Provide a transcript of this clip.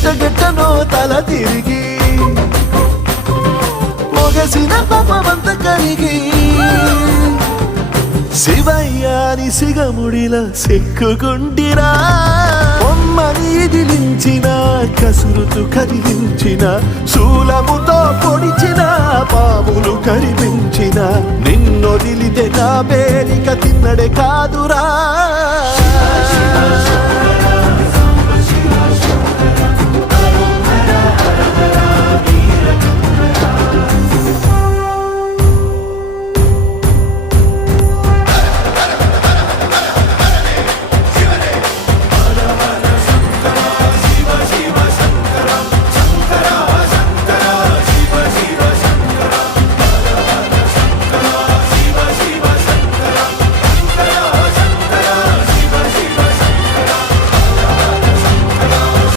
ఎట్టగెట్టనో తల తిరిగి. మొగసిన పాపమంత కరిగి. శివయ్యాని సిగముడిల సిక్కుకుంటిరా బొమ్మని ఇదిలించిన కసురుతు కదిలించిన శూలముతో పొడిచిన పాములు కరిపించిన. నిన్నొదిలితే నా పేరిక తిన్నడే కాదురా.